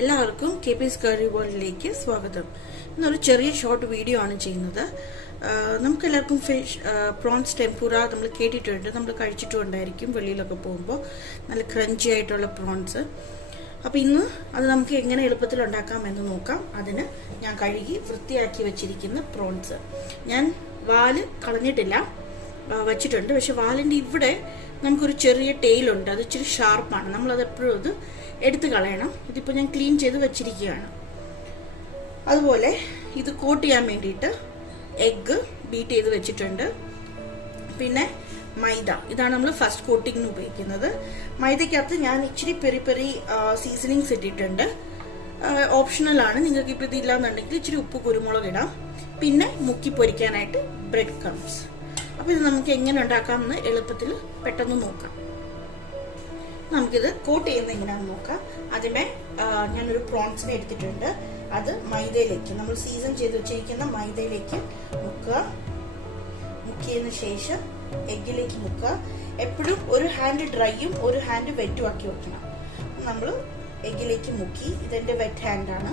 എല്ലാവർക്കും കെപിസ് കറി വേൾഡിലേക്ക് സ്വാഗതം. ഇന്നൊരു ചെറിയ ഷോർട്ട് വീഡിയോ ആണ് ചെയ്യുന്നത്. നമുക്കെല്ലാവർക്കും ഫിഷ് പ്രോൺസ് ടെമ്പൂറ നമ്മൾ കേട്ടിട്ടുണ്ട്, നമ്മൾ കഴിച്ചിട്ടുണ്ടായിരിക്കും വെളിയിലൊക്കെ പോകുമ്പോൾ. നല്ല ക്രഞ്ചി ആയിട്ടുള്ള പ്രോൺസ്. അപ്പോൾ ഇന്ന് അത് നമുക്ക് എങ്ങനെ എളുപ്പത്തിൽ ഉണ്ടാക്കാം എന്ന് നോക്കാം. അതിന് ഞാൻ കഴുകി വൃത്തിയാക്കി വെച്ചിരിക്കുന്ന പ്രോൺസ്, ഞാൻ വാല് കളഞ്ഞിട്ടില്ല, വച്ചിട്ടുണ്ട്. പക്ഷെ വാലിൻ്റെ ഇവിടെ നമുക്കൊരു ചെറിയ ടെയിലുണ്ട്, അത് ഇച്ചിരി ഷാർപ്പാണ്. നമ്മളത് എപ്പോഴും അത് എടുത്ത് കളയണം. ഇതിപ്പോൾ ഞാൻ ക്ലീൻ ചെയ്ത് വെച്ചിരിക്കുകയാണ്. അതുപോലെ ഇത് കോട്ട് ചെയ്യാൻ വേണ്ടിയിട്ട് എഗ്ഗ് ബീറ്റ് ചെയ്ത് വെച്ചിട്ടുണ്ട്. പിന്നെ മൈദ, ഇതാണ് നമ്മൾ ഫസ്റ്റ് കോട്ടിങ്ങിന് ഉപയോഗിക്കുന്നത്. മൈദയ്ക്കകത്ത് ഞാൻ ഇച്ചിരി പെരി പെരി സീസണിങ്സ് ഇട്ടിട്ടുണ്ട്. ഓപ്ഷണലാണ്, നിങ്ങൾക്ക് ഇപ്പോൾ ഇതില്ലാന്നുണ്ടെങ്കിൽ ഇച്ചിരി ഉപ്പ് കുരുമുളക് ഇടാം. പിന്നെ മുക്കി പൊരിക്കാനായിട്ട് ബ്രെഡ് ക്രംസ്. അപ്പോൾ ഇത് നമുക്ക് എങ്ങനെ ഉണ്ടാക്കാമെന്ന് എളുപ്പത്തിൽ പെട്ടെന്ന് നോക്കാം. നമുക്കിത് കോട്ട് ചെയ്യുന്നത് എങ്ങനെയാണെന്ന് നോക്കാം. ആദ്യമേ ഞാനൊരു പ്രോൺസിനെ എടുത്തിട്ടുണ്ട്. അത് മൈദയിലേക്ക്, നമ്മൾ സീസൺ ചെയ്ത് വെച്ചിരിക്കുന്ന മൈദയിലേക്ക് മുക്കുക. മുക്കിയതിന് ശേഷം എഗ്ഗിലേക്ക് മുക്കുക. എപ്പോഴും ഒരു ഹാൻഡ് ഡ്രൈയും ഒരു ഹാൻഡ് വെറ്റും ആക്കി വെക്കണം. നമ്മൾ എഗ്ഗിലേക്ക് മുക്കി, ഇതെന്റെ വെറ്റ് ഹാൻഡാണ്.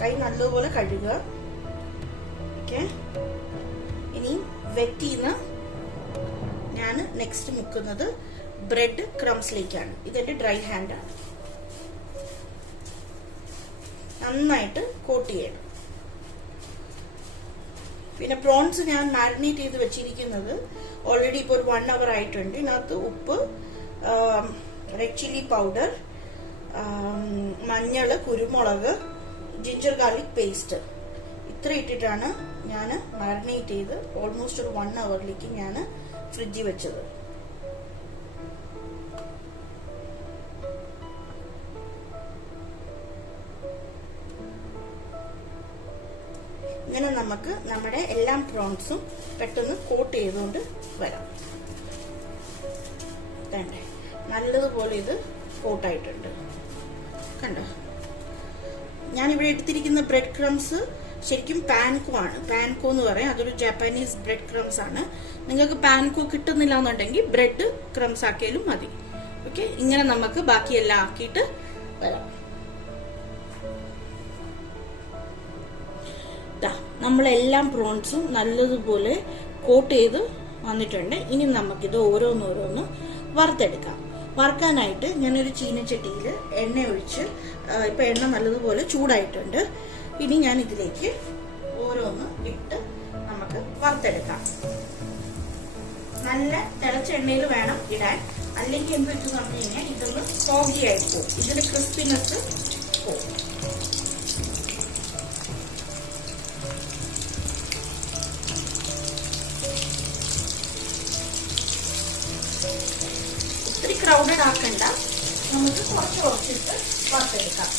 കൈ നല്ലതുപോലെ കഴുകുക. ഓക്കെ, ഇനി വെറ്റിന്ന് ഞാൻ നെക്സ്റ്റ് മുക്കുന്നത് ബ്രെഡ് ക്രംസിലേക്കാണ്. ഇതെന്റെ ഡ്രൈ ഹാൻഡാണ്. നന്നായിട്ട് കോട്ട് ചെയ്യണം. പിന്നെ പ്രോൺസ് ഞാൻ മാരിനേറ്റ് ചെയ്ത് വെച്ചിരിക്കുന്നത് ഓൾറെഡി ഇപ്പോൾ ഒരു 1 hour ആയിട്ടുണ്ട്. ഇതിനകത്ത് ഉപ്പ്, റെഡ് ചില്ലി പൗഡർ, മഞ്ഞൾ, കുരുമുളക്, ജിഞ്ചർ ഗാർലിക് പേസ്റ്റ്, ഇത്ര ഇട്ടിട്ടാണ് ഞാൻ മാരിനേറ്റ് ചെയ്ത് ഓൾമോസ്റ്റ് ഒരു 1 hourലേക്ക് ഞാൻ ഫ്രിഡ്ജിൽ വെച്ചത്. ഇങ്ങനെ നമുക്ക് നമ്മുടെ എല്ലാ പ്രോൺസും പെട്ടെന്ന് കോട്ട് ചെയ്തുകൊണ്ട് വരാം. കണ്ടേ, നല്ലതുപോലെ ഇത് കോട്ടായിട്ടുണ്ട്. കണ്ടോ, ഞാനിവിടെ എടുത്തിരിക്കുന്ന ബ്രെഡ് ക്രംസ് ശരിക്കും പാൻകോ ആണ്. പാൻകോ എന്ന് പറയാം, അതൊരു ജാപ്പാനീസ് ബ്രെഡ് ക്രംസ് ആണ്. നിങ്ങൾക്ക് പാൻകോ കിട്ടുന്നില്ല എന്നുണ്ടെങ്കിൽ ബ്രെഡ് ക്രംസ് ആക്കിയാലും മതി. ഓക്കെ, ഇങ്ങനെ നമുക്ക് ബാക്കിയെല്ലാം ആക്കിയിട്ട് വരാം. നമ്മളെല്ലാം പ്രോൺസും നല്ലതുപോലെ കോട്ട് ചെയ്ത് വന്നിട്ടുണ്ട്. ഇനി നമുക്കിത് ഓരോന്നോരോന്ന് വറുത്തെടുക്കാം. വറുക്കാനായിട്ട് ഞാനൊരു ചീനച്ചട്ടിയിൽ എണ്ണ ഒഴിച്ച്, ഇപ്പൊ എണ്ണ നല്ലതുപോലെ ചൂടായിട്ടുണ്ട്. ഇനി ഞാൻ ഇതിലേക്ക് ഓരോന്ന് ഇട്ട് നമുക്ക് വറുത്തെടുക്കാം. നല്ല തിളച്ച എണ്ണയിൽ വേണം ഇടാൻ, അല്ലെങ്കിൽ എന്ത് വെച്ച് പറഞ്ഞു കഴിഞ്ഞാൽ ഇതൊന്ന് സോഗി ആയി പോകും, ഇതിന്റെ ക്രിസ്പിനെസ് പോകും. ഒത്തിരി ക്രൗഡഡ് ആക്കണ്ട, നമുക്ക് കുറച്ച് കുറച്ചിട്ട് വറുത്തെടുക്കാം.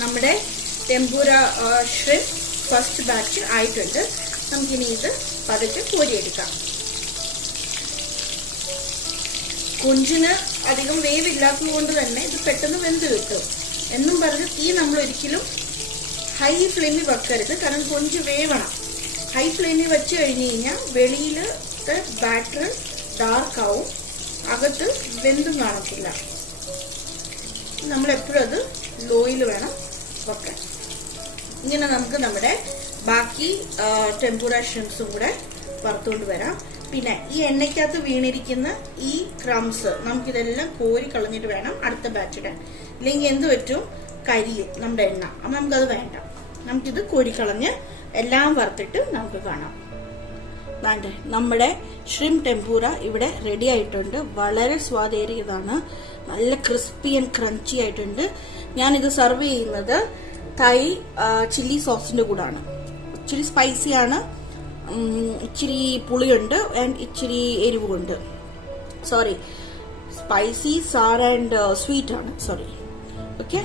നമ്മുടെ ടെമ്പൂര ഷ്രിംപ് ഫസ്റ്റ് ബാച്ച് ആയിട്ടുണ്ട്. നമുക്കിനി ഇത് പതുക്കെ കോരിയെടുക്കാം. കൊഞ്ചിന് അധികം വേവില്ലാത്തത് കൊണ്ട് തന്നെ ഇത് പെട്ടെന്ന് വെന്ത് കിട്ടും. എന്നും പറഞ്ഞ് തീ നമ്മൾ ഒരിക്കലും ഹൈ ഫ്ലെയിമിൽ വെക്കരുത്, കാരണം കൊഞ്ച് വേവണം. ഹൈ ഫ്ലെയിമിൽ വെച്ച് കഴിഞ്ഞ് കഴിഞ്ഞാൽ വെളിയിലത്തെ ബാറ്റർ ഡാർക്ക് ആവും, അകത്ത് വെന്തും കാണത്തില്ല. നമ്മൾ എപ്പോഴും അത് ലോയിൽ വേണം വെക്കാൻ. ഇങ്ങനെ നമുക്ക് നമ്മുടെ ബാക്കി ടെമ്പൂര ഷ്രിംപ്സും കൂടെ വറുത്തുകൊണ്ട് വരാം. പിന്നെ ഈ എണ്ണയ്ക്കകത്ത് വീണിരിക്കുന്ന ഈ ക്രംസ് നമുക്കിതെല്ലാം കോരി കളഞ്ഞിട്ട് വേണം അടുത്ത ബാച്ചിടാൻ. ഇല്ലെങ്കിൽ എന്ത് പറ്റും, കരിയും നമ്മുടെ എണ്ണ. അപ്പം നമുക്കത് വേണ്ട. നമുക്കിത് കോരിക്കളഞ്ഞ് എല്ലാം വറുത്തിട്ട് നമുക്ക് കാണാം. വേണ്ടേ, നമ്മുടെ ഷ്രിംപ് ടെമ്പൂര ഇവിടെ റെഡി ആയിട്ടുണ്ട്. വളരെ സ്വാദേറിയതാണ്, നല്ല ക്രിസ്പി ആൻഡ് ക്രഞ്ചി ആയിട്ടുണ്ട്. ഞാനിത് സർവ് ചെയ്യുന്നത് തൈ ചില്ലി സോസിന്റെ കൂടാണ്. ഇച്ചിരി സ്പൈസിയാണ്, ഇച്ചിരി പുളിയുണ്ട് ആൻഡ് ഇച്ചിരി എരിവുണ്ട്. Sorry, spicy, sir and sweet ആണ്. സോറി. ഓക്കെ,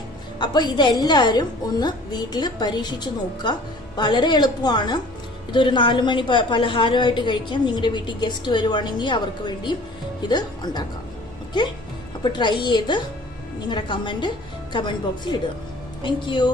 അപ്പൊ ഇതെല്ലാവരും ഒന്ന് വീട്ടിൽ പരീക്ഷിച്ച് നോക്കുക. വളരെ എളുപ്പമാണ്. ഇതൊരു 4 മണി പലഹാരമായിട്ട് കഴിക്കാം. നിങ്ങളുടെ വീട്ടിൽ ഗസ്റ്റ് വരുവാണെങ്കിൽ അവർക്ക് വേണ്ടിയും ഇത് ഉണ്ടാക്കാം. ഓക്കെ, അപ്പൊ ട്രൈ ചെയ്ത് നിങ്ങളുടെ കമന്റ് ബോക്സിൽ ഇടുക. Thank you.